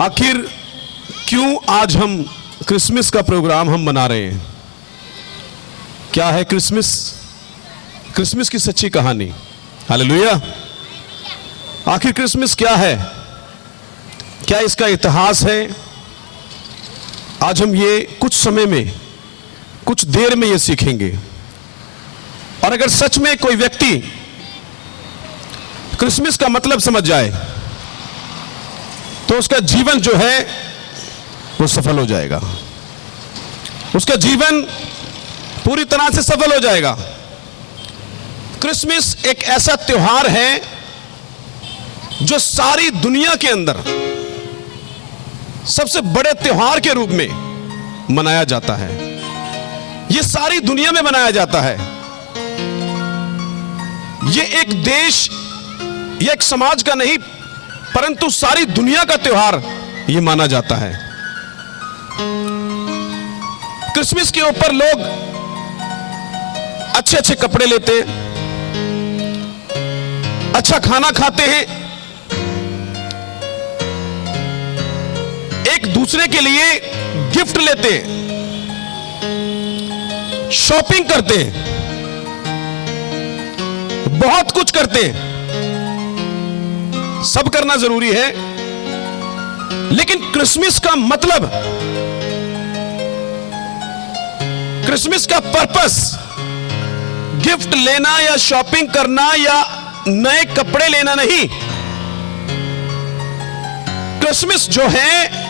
आखिर क्यों आज हम क्रिसमस का प्रोग्राम हम मना रहे हैं? क्या है क्रिसमस? क्रिसमस की सच्ची कहानी। हालेलुया। आखिर क्रिसमस क्या है? क्या इसका इतिहास है? आज हम ये कुछ समय में, कुछ देर में ये सीखेंगे। और अगर सच में कोई व्यक्ति क्रिसमस का मतलब समझ जाए तो उसका जीवन जो है वो सफल हो जाएगा। उसका जीवन पूरी तरह से सफल हो जाएगा। क्रिसमस एक ऐसा त्योहार है जो सारी दुनिया के अंदर सबसे बड़े त्योहार के रूप में मनाया जाता है। यह सारी दुनिया में मनाया जाता है। यह एक देश या एक समाज का नहीं, परंतु सारी दुनिया का त्योहार यह माना जाता है। क्रिसमस के ऊपर लोग अच्छे अच्छे कपड़े लेते हैं, अच्छा खाना खाते हैं, एक दूसरे के लिए गिफ्ट लेते हैं, शॉपिंग करते हैं, बहुत कुछ करते हैं। सब करना जरूरी है, लेकिन क्रिसमस का मतलब, क्रिसमस का पर्पस गिफ्ट लेना या शॉपिंग करना या नए कपड़े लेना नहीं। क्रिसमस जो है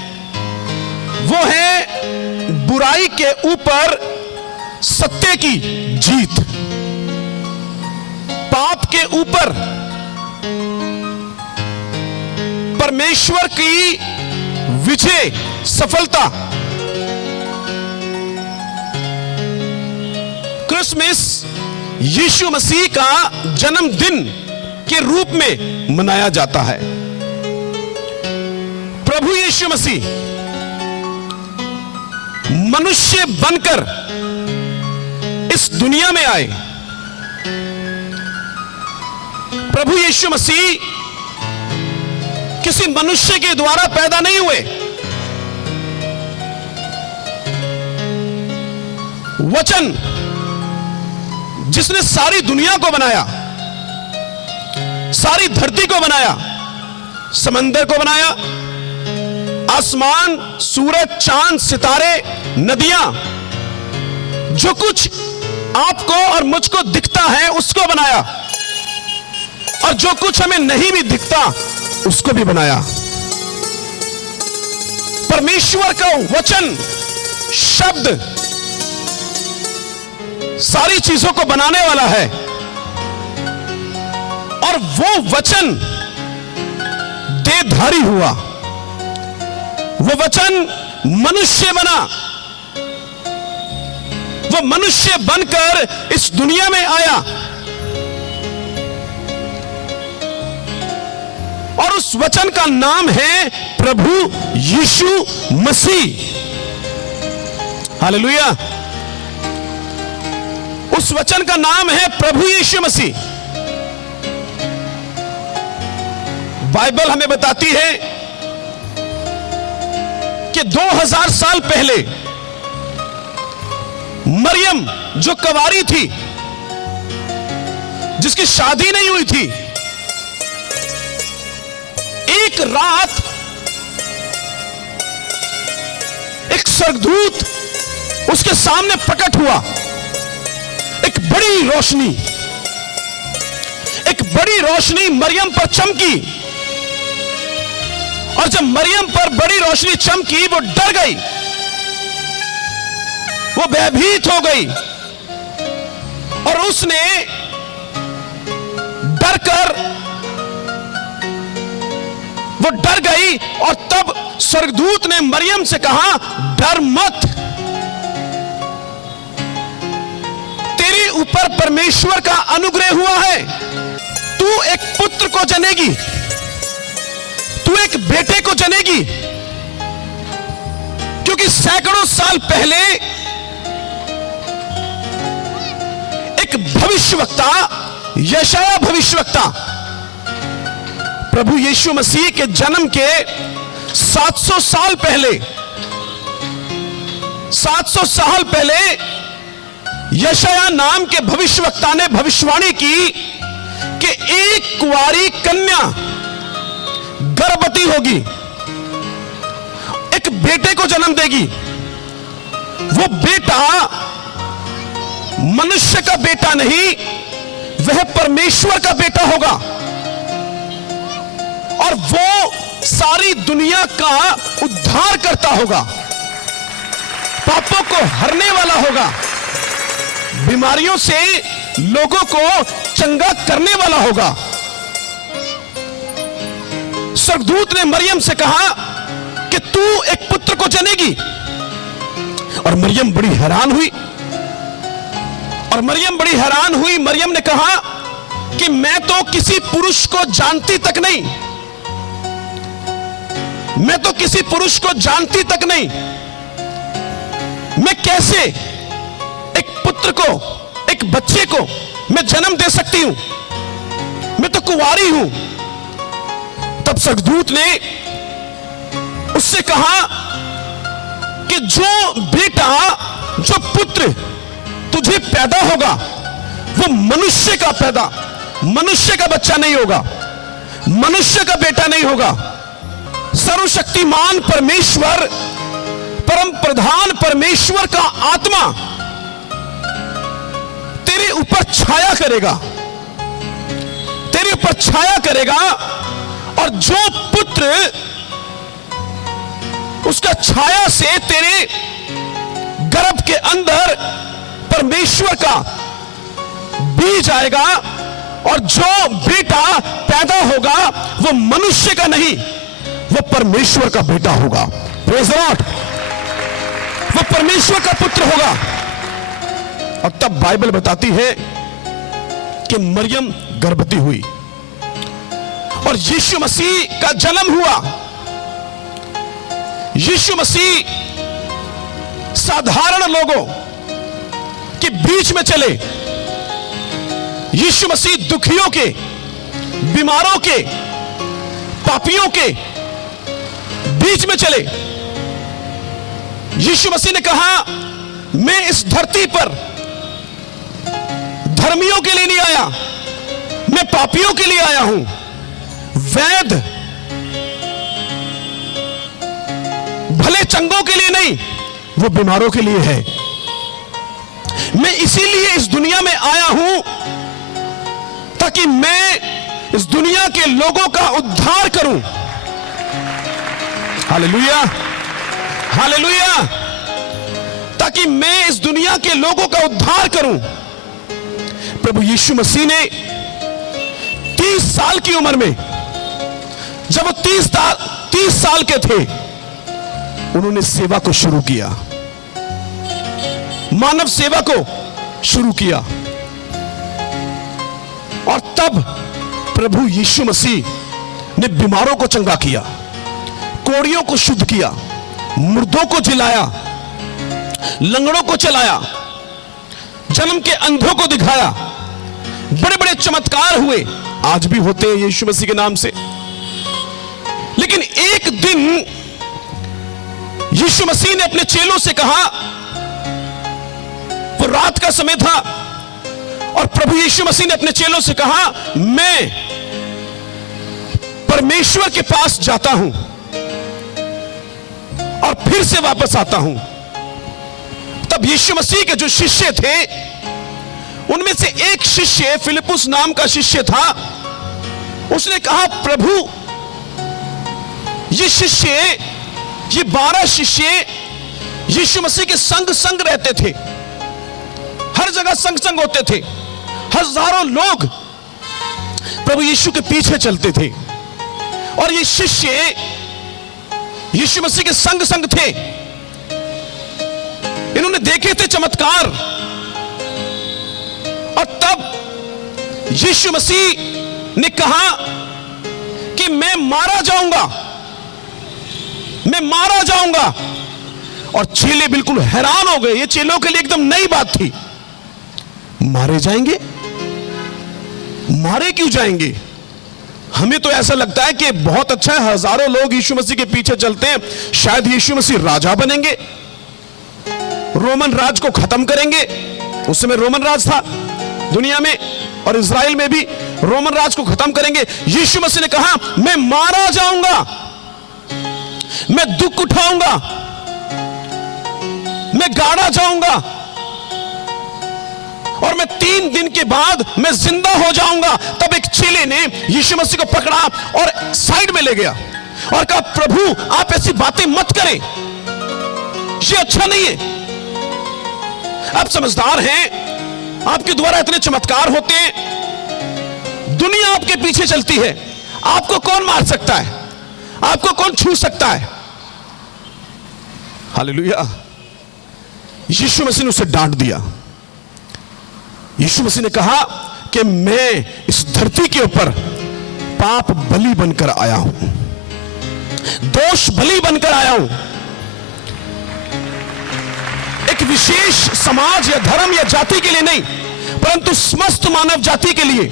वो है बुराई के ऊपर सत्य की जीत, पाप के ऊपर परमेश्वर की विजय, सफलता। क्रिसमस यीशु मसीह का जन्मदिन के रूप में मनाया जाता है। प्रभु यीशु मसीह मनुष्य बनकर इस दुनिया में आए। प्रभु यीशु मसीह किसी मनुष्य के द्वारा पैदा नहीं हुए। वचन जिसने सारी दुनिया को बनाया, सारी धरती को बनाया, समंदर को बनाया, आसमान, सूरज, चांद, सितारे, नदियां, जो कुछ आपको और मुझको दिखता है उसको बनाया, और जो कुछ हमें नहीं भी दिखता उसको भी बनाया। परमेश्वर का वचन, शब्द सारी चीजों को बनाने वाला है, और वो वचन देहधारी हुआ। वो वचन मनुष्य बना। वो मनुष्य बनकर इस दुनिया में आया, और उस वचन का नाम है प्रभु यीशु मसीह। हालेलुया। उस वचन का नाम है प्रभु यीशु मसीह। बाइबल हमें बताती है कि 2000 साल पहले मरियम जो कुंवारी थी, जिसकी शादी नहीं हुई थी, एक रात एक स्वर्गदूत उसके सामने प्रकट हुआ। एक बड़ी रोशनी मरियम पर चमकी, और जब मरियम पर बड़ी रोशनी चमकी वो डर गई, वो भयभीत हो गई, और उसने डर गई। और तब स्वर्गदूत ने मरियम से कहा, डर मत, तेरे ऊपर परमेश्वर का अनुग्रह हुआ है। तू एक पुत्र को जनेगी, तू एक बेटे को जनेगी। क्योंकि सैकड़ों साल पहले एक भविष्यवक्ता, यशायाह भविष्यवक्ता, प्रभु यीशु मसीह के जन्म के 700 साल पहले 700 साल पहले यशायाह नाम के भविष्यवक्ता ने भविष्यवाणी की कि एक कुंवारी कन्या गर्भवती होगी, एक बेटे को जन्म देगी। वो बेटा मनुष्य का बेटा नहीं, वह परमेश्वर का बेटा होगा और वो सारी दुनिया का उद्धार करता होगा, पापों को हरने वाला होगा, बीमारियों से लोगों को चंगा करने वाला होगा। स्वर्गदूत ने मरियम से कहा कि तू एक पुत्र को जनेगी, और मरियम बड़ी हैरान हुई। मरियम ने कहा कि मैं तो किसी पुरुष को जानती तक नहीं, मैं कैसे एक पुत्र को, एक बच्चे को मैं जन्म दे सकती हूं, मैं तो कुंवारी हूं। तब स्वर्गदूत ने उससे कहा कि जो बेटा, जो पुत्र तुझे पैदा होगा वो मनुष्य का बच्चा नहीं होगा, मनुष्य का बेटा नहीं होगा। सर्वशक्तिमान परमेश्वर, परम प्रधान परमेश्वर का आत्मा तेरे ऊपर छाया करेगा, और जो पुत्र उसका छाया से तेरे गर्भ के अंदर परमेश्वर का बीज आएगा, और जो बेटा पैदा होगा वो मनुष्य का नहीं, वो परमेश्वर का बेटा होगा। Praise the Lord. वो परमेश्वर का पुत्र होगा। और तब बाइबल बताती है कि मरियम गर्भवती हुई और यीशु मसीह का जन्म हुआ। यीशु मसीह साधारण लोगों के बीच में चले। यीशु मसीह दुखियों के, बीमारों के, पापियों के बीच में चले। यीशु मसीह ने कहा, मैं इस धरती पर धर्मियों के लिए नहीं आया, मैं पापियों के लिए आया हूं। वैध भले चंगों के लिए नहीं, वो बीमारों के लिए है। मैं इसीलिए इस दुनिया में आया हूं ताकि मैं इस दुनिया के लोगों का उद्धार करूं। Hallelujah, hallelujah. ताकि मैं इस दुनिया के लोगों का उद्धार करूं। प्रभु यीशु मसीह ने 30 साल की उम्र में, जब वो 30 साल के थे, उन्होंने सेवा को शुरू किया, मानव सेवा को शुरू किया। और तब प्रभु यीशु मसीह ने बीमारों को चंगा किया, कोढ़ियों को शुद्ध किया, मुर्दों को जिलाया, लंगड़ों को चलाया, जन्म के अंधों को दिखाया। बड़े बड़े चमत्कार हुए, आज भी होते हैं यीशु मसीह के नाम से। लेकिन एक दिन यीशु मसीह ने अपने चेलों से कहा, वो रात का समय था, और प्रभु यीशु मसीह ने अपने चेलों से कहा, मैं परमेश्वर के पास जाता हूं और फिर से वापस आता हूं। तब यीशु मसीह के जो शिष्य थे, उनमें से एक शिष्य, फिलिपुस नाम का शिष्य था, उसने कहा, प्रभु ये शिष्य, ये 12 शिष्य यीशु मसीह के संग संग रहते थे, हर जगह संग संग होते थे, हजारों लोग प्रभु यीशु के पीछे चलते थे, और ये शिष्य यीशु मसीह के संग संग थे। इन्होंने देखे थे चमत्कार। और तब यीशु मसीह ने कहा कि मैं मारा जाऊंगा। और चेले बिल्कुल हैरान हो गए। ये चेलों के लिए एकदम नई बात थी। मारे जाएंगे? मारे क्यों जाएंगे? हमें तो ऐसा लगता है कि बहुत अच्छा है, हजारों लोग यीशु मसीह के पीछे चलते हैं, शायद यीशु मसीह राजा बनेंगे, रोमन राज को खत्म करेंगे। उस समय रोमन राज था दुनिया में, और इज़राइल में भी रोमन राज को खत्म करेंगे। यीशु मसीह ने कहा, मैं मारा जाऊंगा, मैं दुख उठाऊंगा, मैं गाड़ा जाऊंगा, और मैं 3 दिन के बाद मैं जिंदा हो जाऊंगा। तब एक चेले ने यीशु मसीह को पकड़ा और साइड में ले गया और कहा, प्रभु आप ऐसी बातें मत करें, ये अच्छा नहीं है। आप समझदार हैं, आपके द्वारा इतने चमत्कार होते हैं, दुनिया आपके पीछे चलती है, आपको कौन मार सकता है, आपको कौन छू सकता है? हालेलुया। यीशु मसीह ने उसे डांट दिया। यीशु मसीह ने कहा कि मैं इस धरती के ऊपर पाप बलि बनकर आया हूं, दोष बलि बनकर आया हूं। एक विशेष समाज या धर्म या जाति के लिए नहीं, परंतु समस्त मानव जाति के लिए।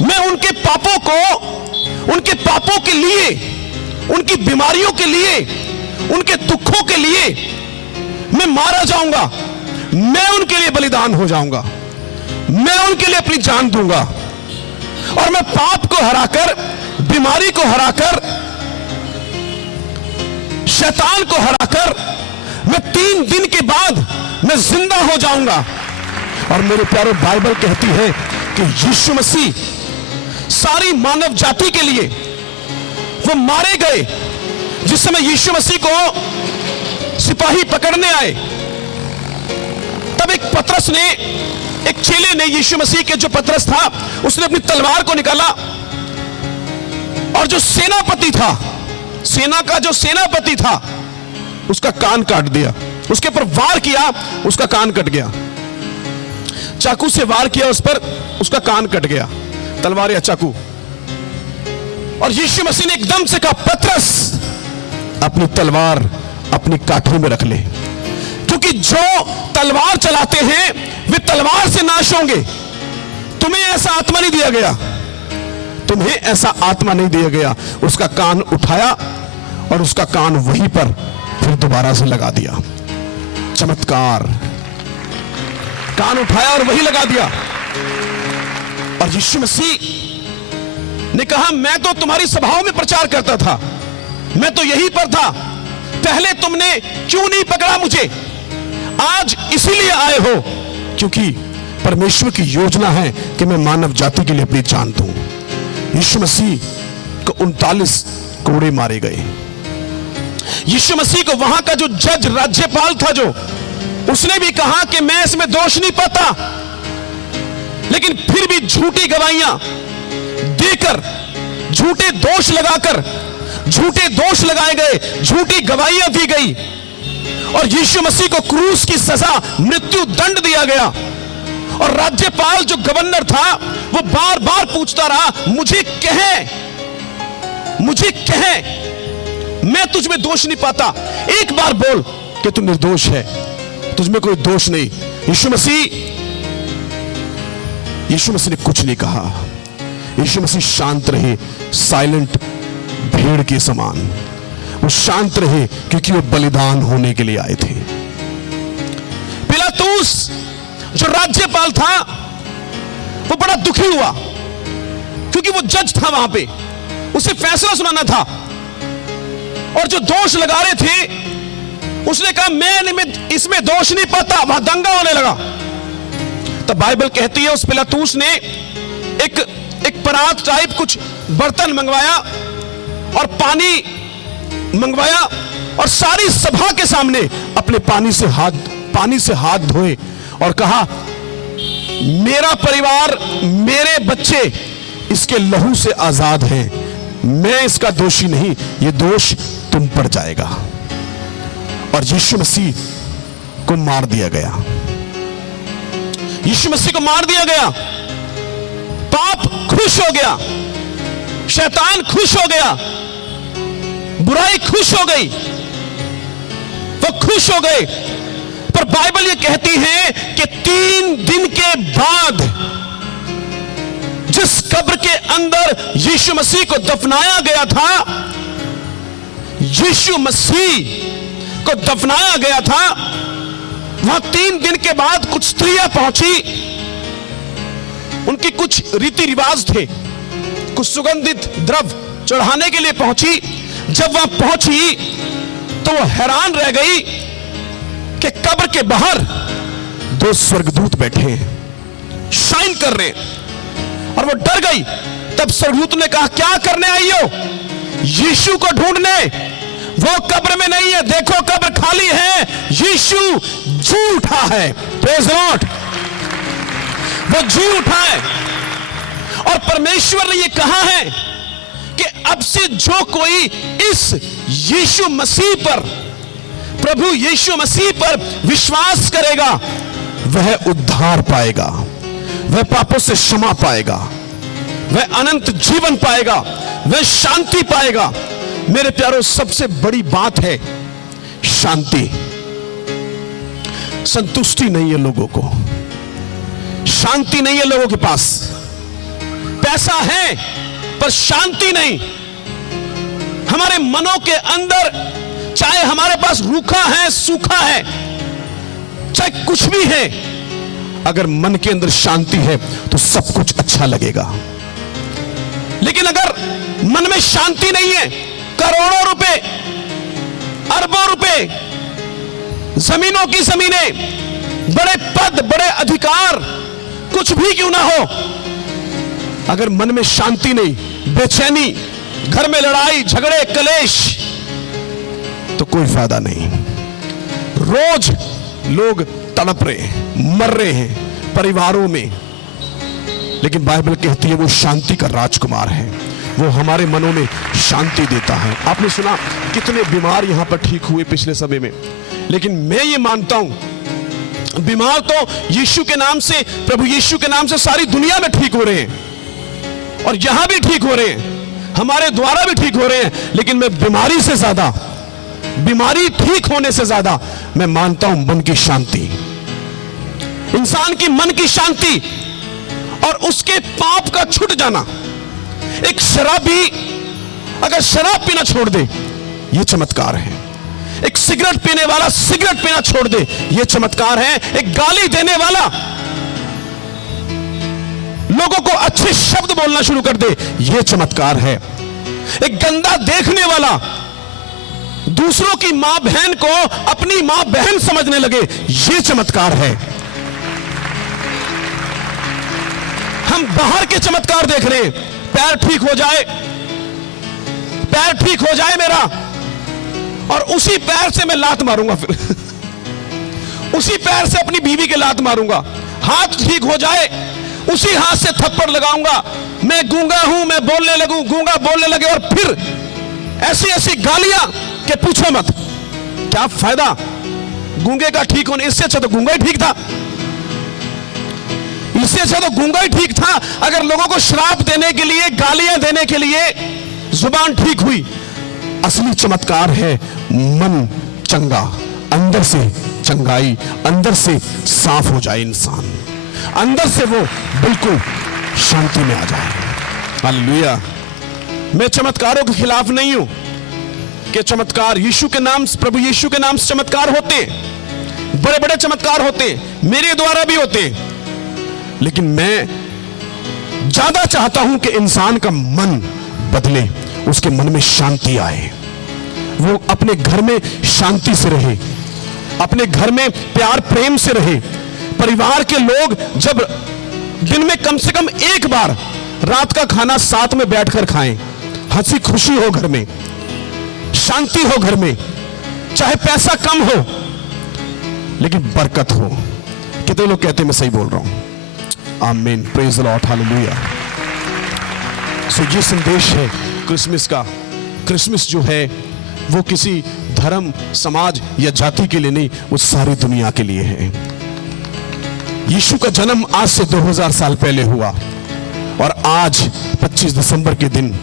मैं उनके पापों के लिए, उनकी बीमारियों के लिए, उनके दुखों के लिए मैं मारा जाऊंगा, मैं उनके लिए बलिदान हो जाऊंगा, मैं उनके लिए अपनी जान दूंगा, और मैं पाप को हराकर, बीमारी को हराकर, शैतान को हराकर मैं 3 दिन के बाद मैं जिंदा हो जाऊंगा। और मेरे प्यारे, बाइबल कहती है कि यीशु मसीह सारी मानव जाति के लिए वो मारे गए। जिस समय यीशु मसीह को सिपाही पकड़ने आए, तब एक चेले ने, यीशु मसीह के जो पतरस था, उसने अपनी तलवार को निकाला और जो सेनापति था, सेना का जो सेनापति था, उसका कान काट दिया। उसके ऊपर वार किया, उसका कान कट गया। चाकू से वार किया उस पर, उसका कान कट गया, तलवार या चाकू। और यीशु मसीह ने एकदम से कहा, पतरस अपनी तलवार अपनी काठों में रख ले, क्योंकि जो तलवार चलाते हैं वे तलवार से नाश होंगे। तुम्हें ऐसा आत्मा नहीं दिया गया, तुम्हें ऐसा आत्मा नहीं दिया गया। उसका कान उठाया और उसका कान वहीं पर फिर दोबारा से लगा दिया। चमत्कार, कान उठाया और वही लगा दिया। और यीशु मसीह ने कहा, मैं तो तुम्हारी सभाओं में प्रचार करता था, मैं तो यहीं पर था, पहले तुमने क्यों नहीं पकड़ा मुझे? आज इसीलिए आए हो क्योंकि परमेश्वर की योजना है कि मैं मानव जाति के लिए अपनी जान दूं। यीशु मसीह को 39 कोड़े मारे गए। यीशु मसीह को वहां का जो जज, राज्यपाल था, जो उसने भी कहा कि मैं इसमें दोष नहीं पाता, लेकिन फिर भी झूठी गवाहियां देकर, झूठे दोष लगाकर, झूठे दोष लगाए गए, झूठी गवाहियां दी गई, और यीशु मसीह को क्रूस की सजा, मृत्यु दंड दिया गया। और राज्यपाल जो गवर्नर था, वो बार बार पूछता रहा, मुझे कहे, मैं तुझ में दोष नहीं पाता, एक बार बोल कि तू निर्दोष है, तुझ में कोई दोष नहीं। यीशु मसीह ने कुछ नहीं कहा। यीशु मसीह शांत रहे, साइलेंट भेड़ के समान वो शांत रहे, क्योंकि वो बलिदान होने के लिए आए थे। पिलातुस जो राज्यपाल था, वो बड़ा दुखी हुआ, क्योंकि वो जज था वहां पे, उसे फैसला सुनाना था, और जो दोष लगा रहे थे, उसने कहा मैं इसमें दोष नहीं पाता। वहां दंगा होने लगा। तब बाइबल कहती है, उस पिलातुस ने एक परात टाइप कुछ बर्तन मंगवाया और पानी मंगवाया, और सारी सभा के सामने अपने पानी से हाथ धोए और कहा, मेरा परिवार, मेरे बच्चे इसके लहू से आजाद हैं, मैं इसका दोषी नहीं, ये दोष तुम पर जाएगा। और यीशु मसीह को मार दिया गया। यीशु मसीह को मार दिया गया। पाप खुश हो गया, शैतान खुश हो गया, बुराई खुश हो गई, वो खुश हो गए। पर बाइबल ये कहती है कि 3 दिन के बाद जिस कब्र के अंदर यीशु मसीह को दफनाया गया था, यीशु मसीह को दफनाया गया था, वहां 3 दिन के बाद कुछ स्त्रियां पहुंची। उनकी कुछ रीति रिवाज थे, कुछ सुगंधित द्रव्य चढ़ाने के लिए पहुंची। जब वहां पहुंची तो वो हैरान रह गई कि कब्र के बाहर 2 स्वर्गदूत बैठे हैं, शाइन कर रहे हैं, और वो डर गई। तब स्वर्गदूत ने कहा, क्या करने आई हो? यीशु को ढूंढने। वो कब्र में नहीं है, देखो कब्र खाली है, यीशु जी उठा है। प्रेज़ लॉर्ड, वो जी उठा है। और परमेश्वर ने ये कहा है कि अब से जो कोई इस यीशु मसीह पर, प्रभु यीशु मसीह पर विश्वास करेगा, वह उद्धार पाएगा, वह पापों से क्षमा पाएगा, वह अनंत जीवन पाएगा, वह शांति पाएगा। मेरे प्यारों, सबसे बड़ी बात है शांति। संतुष्टि नहीं है लोगों को, शांति नहीं है लोगों के पास। पैसा है पर शांति नहीं। हमारे मनों के अंदर, चाहे हमारे पास रूखा है, सूखा है, चाहे कुछ भी है, अगर मन के अंदर शांति है तो सब कुछ अच्छा लगेगा। लेकिन अगर मन में शांति नहीं है, करोड़ों रुपए, अरबों रुपए, जमीनों की जमीनें, बड़े पद, बड़े अधिकार, कुछ भी क्यों ना हो, अगर मन में शांति नहीं, बेचैनी, घर में लड़ाई झगड़े कलेश, तो कोई फायदा नहीं। रोज लोग तड़प रहे हैं, मर रहे हैं परिवारों में, लेकिन बाइबल कहती है वो शांति का राजकुमार है, वो हमारे मनों में शांति देता है। आपने सुना कितने बीमार यहां पर ठीक हुए पिछले समय में, लेकिन मैं ये मानता हूं बीमार तो यीशु के नाम से, प्रभु यीशु के नाम से सारी दुनिया में ठीक हो रहे हैं, और यहां भी ठीक हो रहे हैं, हमारे द्वारा भी ठीक हो रहे हैं। लेकिन मैं बीमारी से ज्यादा, बीमारी ठीक होने से ज्यादा मैं मानता हूं मन की शांति, इंसान की मन की शांति और उसके पाप का छूट जाना। एक शराबी अगर शराब पीना छोड़ दे, यह चमत्कार है। एक सिगरेट पीने वाला सिगरेट पीना छोड़ दे, यह चमत्कार है। एक गाली देने वाला लोगों को अच्छे शब्द बोलना शुरू कर दे, यह चमत्कार है। एक गंदा देखने वाला दूसरों की मां बहन को अपनी मां बहन समझने लगे, यह चमत्कार है। हम बाहर के चमत्कार देख रहे हैं, पैर ठीक हो जाए, पैर ठीक हो जाए मेरा, और उसी पैर से मैं लात मारूंगा, फिर उसी पैर से अपनी बीवी के लात मारूंगा। हाथ ठीक हो जाए, उसी हाथ से थप्पड़ लगाऊंगा। मैं गूंगा हूं, मैं बोलने लगूं, गूंगा बोलने लगे, और फिर ऐसी ऐसी गालियां कि पूछो मत। क्या फायदा गूंगे का ठीक होने, इससे अच्छा तो गूंगा ही ठीक था, इससे अच्छा तो गूंगा ही ठीक था। अगर लोगों को श्राप देने के लिए, गालियां देने के लिए जुबान ठीक हुई। असली चमत्कार है मन चंगा, अंदर से चंगाई, अंदर से साफ हो जाए इंसान, अंदर से वो बिल्कुल शांति में आ जाए। हालेलुया। मैं चमत्कारों के खिलाफ नहीं हूं कि चमत्कार यीशु के नाम, प्रभु यीशु के नाम से चमत्कार होते, बड़े बड़े चमत्कार होते, मेरे द्वारा भी होते, लेकिन मैं ज्यादा चाहता हूं कि इंसान का मन बदले, उसके मन में शांति आए, वो अपने घर में शांति से रहे, अपने घर में प्यार प्रेम से रहे। परिवार के लोग जब दिन में कम से कम एक बार रात का खाना साथ में बैठकर खाएं, हंसी खुशी हो घर में, शांति हो घर में, चाहे पैसा कम हो लेकिन बरकत हो। कितने लोग कहते हैं मैं सही बोल रहा हूं? आमीन, प्रेज द लॉर्ड, हालेलुया। सो ये संदेश है क्रिसमस का। क्रिसमस जो है वो किसी धर्म, समाज या जाति के लिए नहीं, वो सारी दुनिया के लिए है। यीशु का जन्म आज से 2000 साल पहले हुआ, और आज 25 दिसंबर के दिन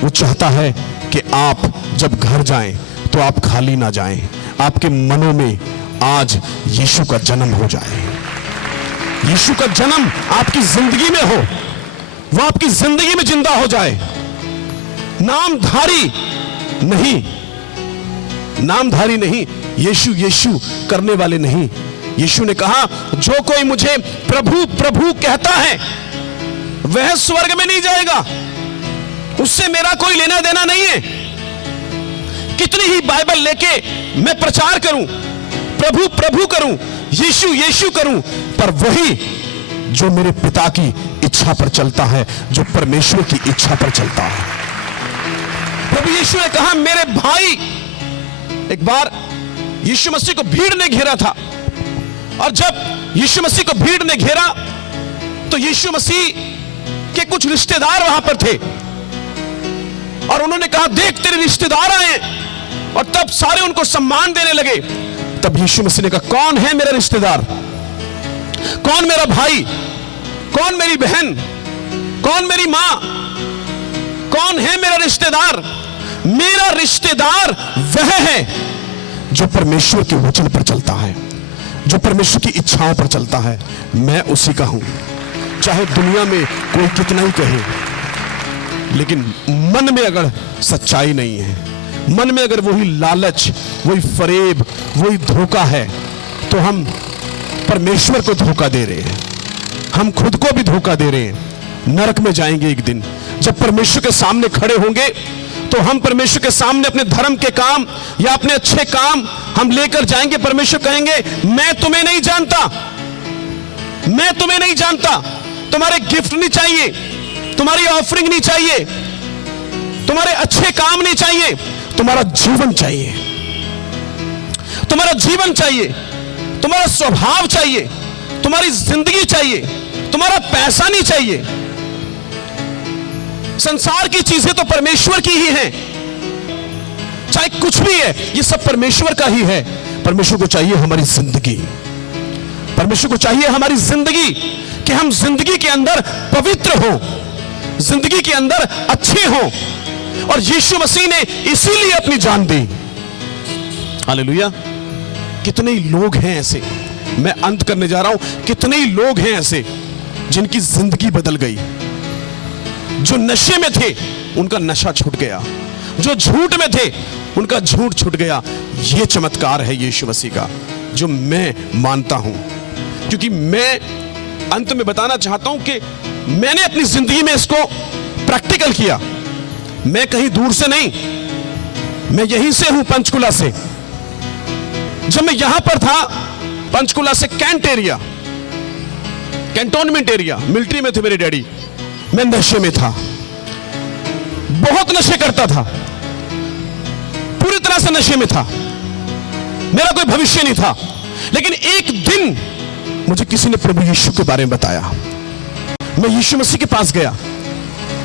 वो चाहता है कि आप जब घर जाएं तो आप खाली ना जाएं, आपके मनों में आज यीशु का जन्म हो जाए, यीशु का जन्म आपकी जिंदगी में हो। वो आपकी जिंदगी में जिंदा हो जाए। नामधारी नहीं, नामधारी नहीं, यीशु यीशु करने वाले नहीं। यीशु ने कहा, जो कोई मुझे प्रभु प्रभु कहता है वह स्वर्ग में नहीं जाएगा, उससे मेरा कोई लेना देना नहीं है। कितनी ही बाइबल लेके मैं प्रचार करूं, प्रभु प्रभु करूं, यीशु यीशु करूं, पर वही जो मेरे पिता की इच्छा पर चलता है, जो परमेश्वर की इच्छा पर चलता है। प्रभु यीशु ने कहा, मेरे भाई, एक बार यीशु मसीह को भीड़ ने घेरा था, और जब यीशु मसीह को भीड़ ने घेरा तो यीशु मसीह के कुछ रिश्तेदार वहां पर थे, और उन्होंने कहा, देख तेरे रिश्तेदार आए। और तब सारे उनको सम्मान देने लगे। तब यीशु मसीह ने कहा, कौन है मेरा रिश्तेदार, कौन मेरा भाई, कौन मेरी बहन, कौन मेरी मां, कौन है मेरा रिश्तेदार? मेरा रिश्तेदार वह है जो परमेश्वर के वचन पर चलता है, जो परमेश्वर की इच्छाओं पर चलता है। मैं उसी का हूं, चाहे दुनिया में कोई कितना ही कहे, लेकिन मन में अगर सच्चाई नहीं है, मन में अगर वही लालच, वही फरेब, वही धोखा है, तो हम परमेश्वर को धोखा दे रहे हैं, हम खुद को भी धोखा दे रहे हैं। नरक में जाएंगे एक दिन, जब परमेश्वर के सामने खड़े होंगे तो हम परमेश्वर के सामने अपने धर्म के काम या अपने अच्छे काम हम लेकर जाएंगे। परमेश्वर कहेंगे, मैं तुम्हें नहीं जानता, मैं तुम्हें नहीं जानता, तुम्हारे गिफ्ट नहीं चाहिए, तुम्हारी ऑफरिंग नहीं चाहिए, तुम्हारे अच्छे काम नहीं चाहिए, तुम्हारा जीवन चाहिए, तुम्हारा जीवन चाहिए, तुम्हारा स्वभाव चाहिए, तुम्हारी जिंदगी चाहिए, तुम्हारा पैसा नहीं चाहिए। संसार की चीजें तो परमेश्वर की ही हैं, चाहे कुछ भी है, ये सब परमेश्वर का ही है। परमेश्वर को चाहिए हमारी जिंदगी, परमेश्वर को चाहिए हमारी जिंदगी, कि हम जिंदगी के अंदर पवित्र हो, जिंदगी के अंदर अच्छे हो। और यीशु मसीह ने इसीलिए अपनी जान दी। हालेलुया। कितने लोग हैं ऐसे, मैं अंत करने जा रहा हूं, कितने लोग हैं ऐसे जिनकी जिंदगी बदल गई। जो नशे में थे उनका नशा छूट गया, जो झूठ में थे उनका झूठ छूट गया। यह चमत्कार है यीशु मसीह का, जो मैं मानता हूं। क्योंकि मैं अंत में बताना चाहता हूं कि मैंने अपनी जिंदगी में इसको प्रैक्टिकल किया। मैं कहीं दूर से नहीं, मैं यहीं से हूं, पंचकुला से। जब मैं यहां पर था, पंचकुला से cantt area, cantonment area, military में थे मेरे डैडी, मैं नशे में था, बहुत नशे करता था, पूरी तरह से नशे में था, मेरा कोई भविष्य नहीं था। लेकिन एक दिन मुझे किसी ने प्रभु यीशु के बारे में बताया। मैं यीशु मसीह के पास गया,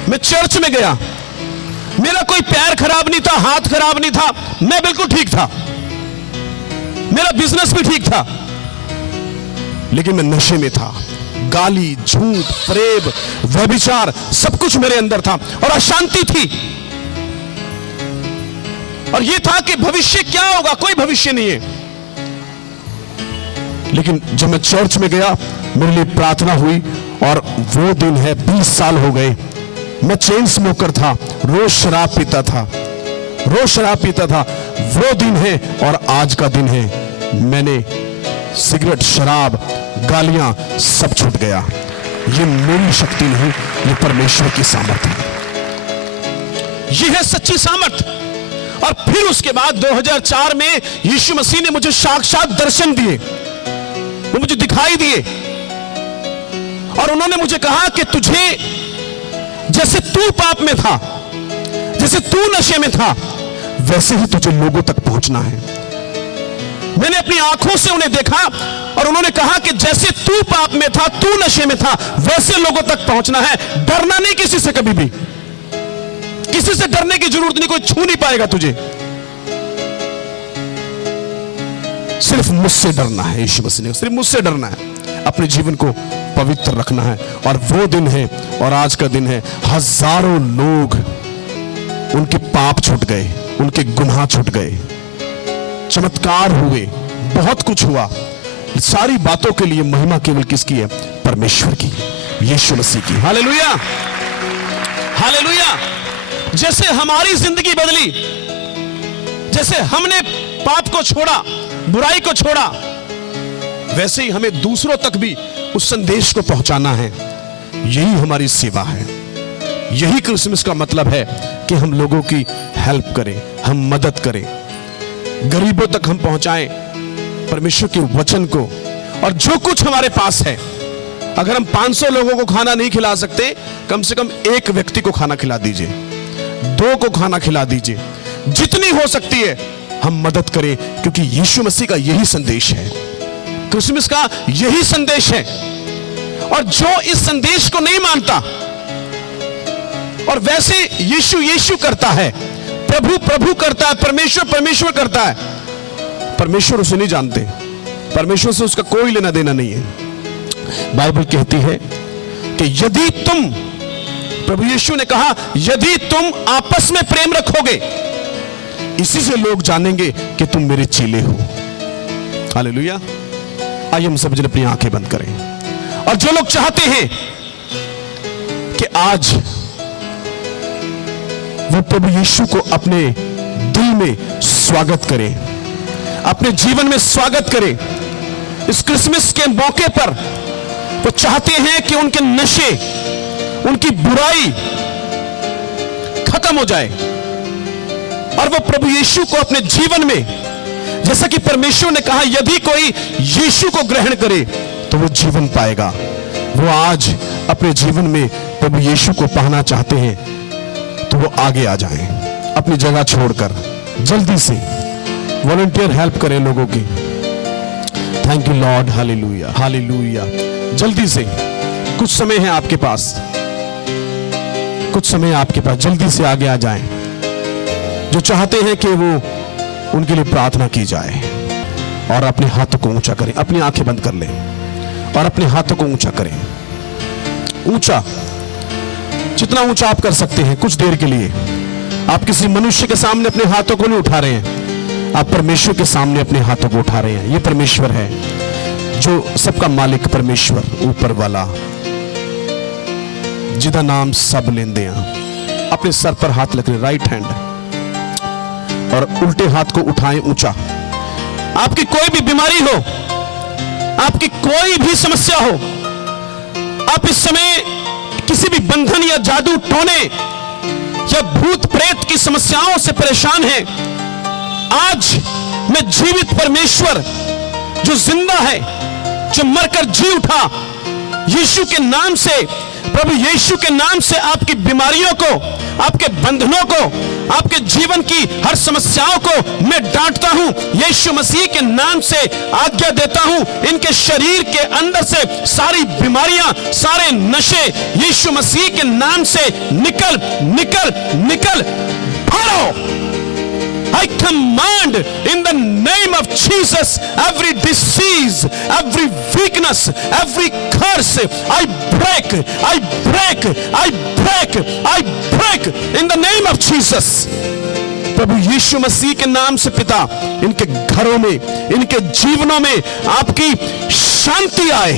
मैं चर्च में गया, मेरा कोई पैर खराब नहीं था, हाथ खराब नहीं था, मैं बिल्कुल ठीक था, मेरा बिजनेस भी ठीक था, लेकिन मैं नशे में था। गाली, झूठ, फरेब, व्यभिचार, सब कुछ मेरे अंदर था और अशांति थी। और यह था कि भविष्य क्या होगा, कोई भविष्य नहीं है। लेकिन जब मैं चर्च में गया, मेरे लिए प्रार्थना हुई, और वो दिन है, 20 साल हो गए। मैं चेन स्मोकर था, रोज शराब पीता था, रोज शराब पीता था। वो दिन है और आज का दिन है, मैंने सिगरेट, शराब, गालियां सब छूट गया। ये मेरी शक्ति नहीं, ये परमेश्वर की सामर्थ है, ये है सच्ची सामर्थ। और फिर उसके बाद 2004 में यीशु मसीह ने मुझे साक्षात दर्शन दिए, वो मुझे दिखाई दिए, और उन्होंने मुझे कहा कि तुझे, जैसे तू पाप में था, जैसे तू नशे में था, वैसे ही तुझे लोगों तक पहुंचना है। मैंने अपनी आंखों से उन्हें देखा, और उन्होंने कहा कि जैसे तू पाप में था, तू नशे में था, वैसे लोगों तक पहुंचना है। डरना नहीं किसी से, कभी भी किसी से डरने की जरूरत नहीं, कोई छू नहीं पाएगा तुझे, सिर्फ मुझसे डरना है। यीशु मसीह ने सिर्फ मुझसे डरना है, अपने जीवन को पवित्र रखना है। और वो दिन है और आज का दिन है, हजारों लोग, उनके पाप छूट गए, उनके गुनाह छूट गए, चमत्कार हुए, बहुत कुछ हुआ। सारी बातों के लिए महिमा केवल किसकी है? परमेश्वर की, यीशु मसीह की। हालेलुया। हालेलुया। जैसे हमारी जिंदगी बदली, जैसे हमने पाप को छोड़ा, बुराई को छोड़ा, वैसे ही हमें दूसरों तक भी उस संदेश को पहुंचाना है। यही हमारी सेवा है। यही क्रिसमस का मतलब है कि हम लोगों की हेल्प करें, हम मदद करें, गरीबों तक हम पहुंचाएं परमेश्वर के वचन को। और जो कुछ हमारे पास है, अगर हम 500 लोगों को खाना नहीं खिला सकते, कम से कम एक व्यक्ति को खाना खिला दीजिए, 2 को खाना खिला दीजिए, जितनी हो सकती है हम मदद करें, क्योंकि यीशु मसीह का यही संदेश है, क्रिसमस का यही संदेश है। और जो इस संदेश को नहीं मानता और वैसे यीशु यीशु करता है, प्रभु प्रभु करता है, परमेश्वर परमेश्वर करता है, परमेश्वर उसे नहीं जानते, परमेश्वर से उसका कोई लेना देना नहीं है। बाइबल कहती है कि यदि तुम, प्रभु यीशु ने कहा, यदि तुम आपस में प्रेम रखोगे, इसी से लोग जानेंगे कि तुम मेरे चेले हो। हालेलुया। आइए हम सब जन अपनी आंखें बंद करें। और जो लोग चाहते हैं कि आज वो प्रभु यीशु को अपने दिल में स्वागत करें, अपने जीवन में स्वागत करें, इस क्रिसमस के मौके पर वो चाहते हैं कि उनके नशे, उनकी बुराई खत्म हो जाए और वो प्रभु यीशु को अपने जीवन में, जैसा कि परमेश्वर ने कहा, यदि कोई यीशु को ग्रहण करे तो वो जीवन पाएगा। वो आज अपने जीवन में प्रभु यीशु को पाना चाहते हैं तो वो आगे आ जाएं, अपनी जगह छोड़कर जल्दी से वॉलंटियर हेल्प करें लोगों की। Thank you Lord. Hallelujah hallelujah. जल्दी से, कुछ समय है आपके पास, कुछ समय आपके पास, जल्दी से आगे आ जाएं। जो चाहते हैं कि वो उनके लिए प्रार्थना की जाए, और अपने हाथों को ऊंचा करें, अपनी आंखें बंद कर लें और अपने हाथों को ऊंचा करें, ऊंचा, जितना ऊंचा आप कर सकते हैं। कुछ देर के लिए आप किसी मनुष्य के सामने अपने हाथों को नहीं उठा रहे हैं, आप परमेश्वर के सामने अपने हाथों को उठा रहे हैं। ये परमेश्वर है जो सबका मालिक, परमेश्वर ऊपर वाला, जिदा नाम सब लेंदे हैं। अपने सर पर हाथ रख लें, राइट हैंड, और उल्टे हाथ को उठाएं ऊंचा। आपकी कोई भी बीमारी हो, आपकी कोई भी समस्या हो, आप इस समय किसी भी बंधन या जादू टोने या भूत प्रेत की समस्याओं से परेशान हैं, आज मैं जीवित परमेश्वर जो जिंदा है, जो मरकर जी उठा, यीशु के नाम से, प्रभु यीशु के नाम से आपकी बीमारियों को, आपके बंधनों को, आपके जीवन की हर समस्याओं को मैं डांटता हूं। यीशु मसीह के नाम से आज्ञा देता हूं, इनके शरीर के अंदर से सारी बीमारियां, सारे नशे यीशु मसीह के नाम से निकल निकल निकल भागो। I command in the name of Jesus every disease, every weakness, every curse, I break, I break, I break, I break in the name of Jesus। प्रभु यीशु मसीह के नाम से पिता, इनके घरों में, इनके जीवनों में आपकी शांति आए।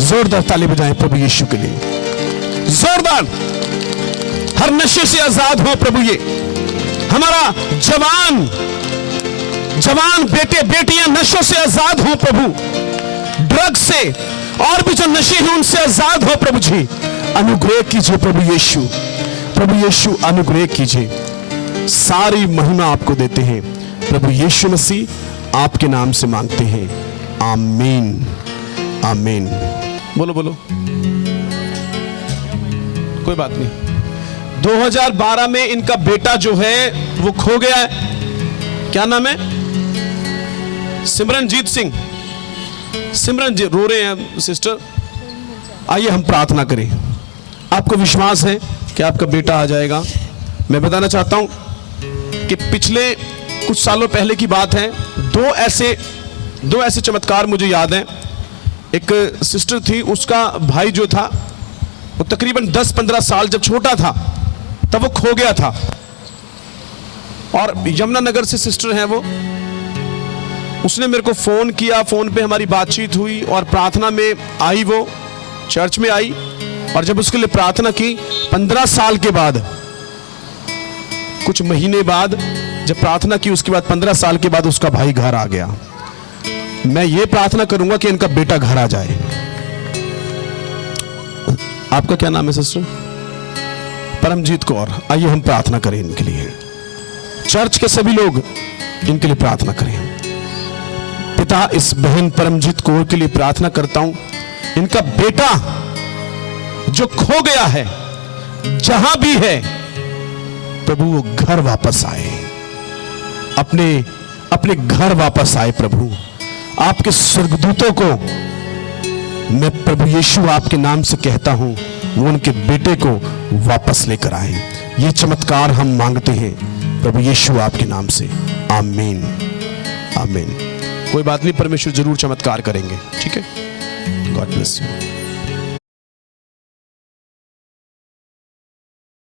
जोरदार ताली बजाएं प्रभु यीशु के लिए, जोरदार। हर नशे से आजाद हो प्रभु। ये हमारा जवान बेटे बेटियां नशों से आजाद हो प्रभु, ड्रग्स से और भी जो नशे हैं उनसे आजाद हो प्रभु जी। अनुग्रह कीजिए प्रभु यीशु, प्रभु यीशु अनुग्रह कीजिए। सारी महिमा आपको देते हैं प्रभु यीशु मसीह, आपके नाम से मांगते हैं, आमीन आमीन। बोलो बोलो। कोई बात नहीं। 2012 में इनका बेटा जो है वो खो गया है। क्या नाम है? सिमरनजीत सिंह। सिमरन जी रो रहे हैं सिस्टर। आइए हम प्रार्थना करें। आपको विश्वास है कि आपका बेटा आ जाएगा। मैं बताना चाहता हूं कि पिछले कुछ सालों पहले की बात है, दो ऐसे चमत्कार मुझे याद हैं। एक सिस्टर थी, उसका भाई जो था वो तकरीबन 10-15 साल जब छोटा था तब वो खो गया था, और यमुनानगर से सिस्टर है वो, उसने मेरे को फोन किया, फोन पे हमारी बातचीत हुई और प्रार्थना में आई, वो चर्च में आई और जब उसके लिए प्रार्थना की 15 साल के बाद, कुछ महीने बाद जब प्रार्थना की, उसके बाद 15 साल के बाद उसका भाई घर आ गया। मैं ये प्रार्थना करूंगा कि इनका बेटा घर आ जाए। आपका क्या नाम है सिस्टर? परमजीत कौर। आइए हम प्रार्थना करें इनके लिए। चर्च के सभी लोग इनके लिए प्रार्थना करें। पिता, इस बहन परमजीत कौर के लिए प्रार्थना करता हूं, इनका बेटा जो खो गया है, जहां भी है प्रभु वो घर वापस आए, अपने घर वापस आए। प्रभु आपके स्वर्गदूतों को मैं प्रभु यीशु आपके नाम से कहता हूं, वो उनके बेटे को वापस लेकर आए। ये चमत्कार हम मांगते हैं प्रभु यीशु आपके नाम से। आमीन, आमीन। कोई बात नहीं, परमेश्वर जरूर चमत्कार करेंगे। ठीक है, गॉड ब्लेस यू।